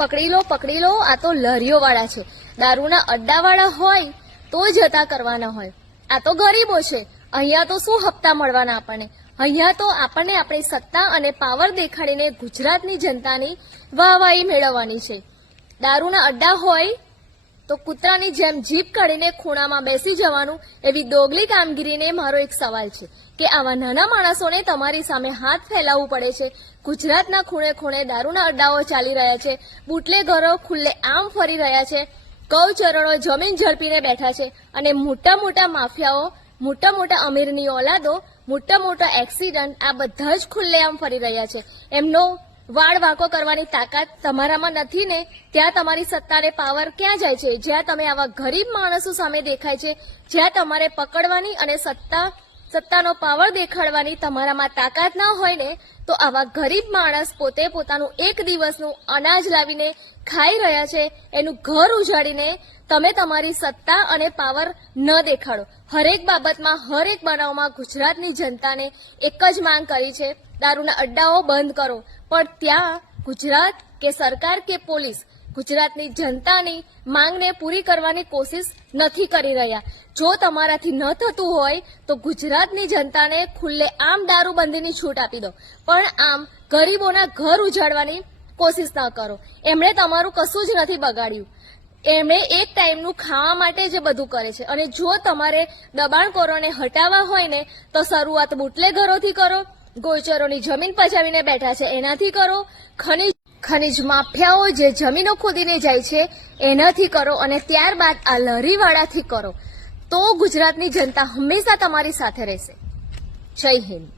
પકડી લો, આ તો લરીઓવાળા છે. દારૂના અડ્ડાવાળા હોય તો જતા કરવાના હોય. આ તો ગરીબો છે. અહીંયા તો શું હપ્તા મળવાના આપણને? અહીંયા તો આપણને આપણી સત્તા અને પાવર દેખાડીને ગુજરાતની જનતાની વાહવાહી મેળવવાની છે. દારૂના અડ્ડા હોય તો કૂતરાની જેમ જીભ કાઢીને ખૂણામાં બેસી જવાનું, એવી દોગલી કામગીરીને મારો એક સવાલ છે કે આવા નાના માણસોને તમારી સામે હાથ ફેલાવવું પડે છે. ગુજરાતના ખૂણે ખૂણે દારૂના અડ્ડાઓ ચાલી રહ્યા છે. બુટલેગરો ખુલ્લે આમ ફરી રહ્યા છે. કૌચરણો જમીન ઝડપીને બેઠા છે અને મોટા મોટા માફિયાઓ, મોટા મોટા અમીરની ઓલાદો, મોટા મોટા એક્સિડન્ટ આ બધા જ ખુલ્લેઆમ ફરી રહ્યા છે. એમનો વાળ વાંકો કરવાની તાકાત તમારામાં નથી ને, ત્યાં તમારી સત્તાને પાવર ક્યાં જાય છે? જ્યાં તમે આવા ગરીબ માણસો સામે દેખાય છે, જ્યાં તમારે પકડવાની અને સત્તાનો પાવર દેખાડવાની તમારામાં તાકાત ના હોય ને, તો આવા ગરીબ માણસ પોતે પોતાનું એક દિવસનું અનાજ લાવીને ખાઈ રહ્યા છે. એનું ઘર ઉજાડીને તમે તમારી સત્તા અને પાવર ન દેખાડો. હરેક બાબતમાં, હરેક બનાવમાં ગુજરાતની જનતાને એક જ માંગ કરી છે, દારૂના અડ્ડાઓ બંધ કરો. પણ ત્યાં ગુજરાત કે સરકાર કે પોલીસ ગુજરાતની જનતાની માંગને પૂરી કરવાની કોશિશ નથી કરી રહ્યા. જો તમારાથી ન થતું હોય તો ગુજરાતની જનતાને ખુલ્લે આમ દારૂબંધીની છૂટ આપી દો, પણ આમ ગરીબોના ઘર ઉજાડવાની કોશિશ ન કરો. એમણે તમારું કશું જ નથી બગાડ્યું. એમણે એક ટાઈમનું ખાવા માટે જે બધું કરે છે. અને જો તમારે દબાણખોરોને હટાવવા હોય ને, તો શરૂઆત બુટલેગરોથી કરો. ગોચરોની જમીન પચાવીને બેઠા છે એનાથી કરો. ખનીજ માફિયાઓ જે જમીનો ખોદીને જાય છે એનાથી કરો. અને ત્યારબાદ આ લરીવાળાથી કરો. તો ગુજરાતની જનતા હંમેશા તમારી સાથે રહેશે. જય હિન્દ.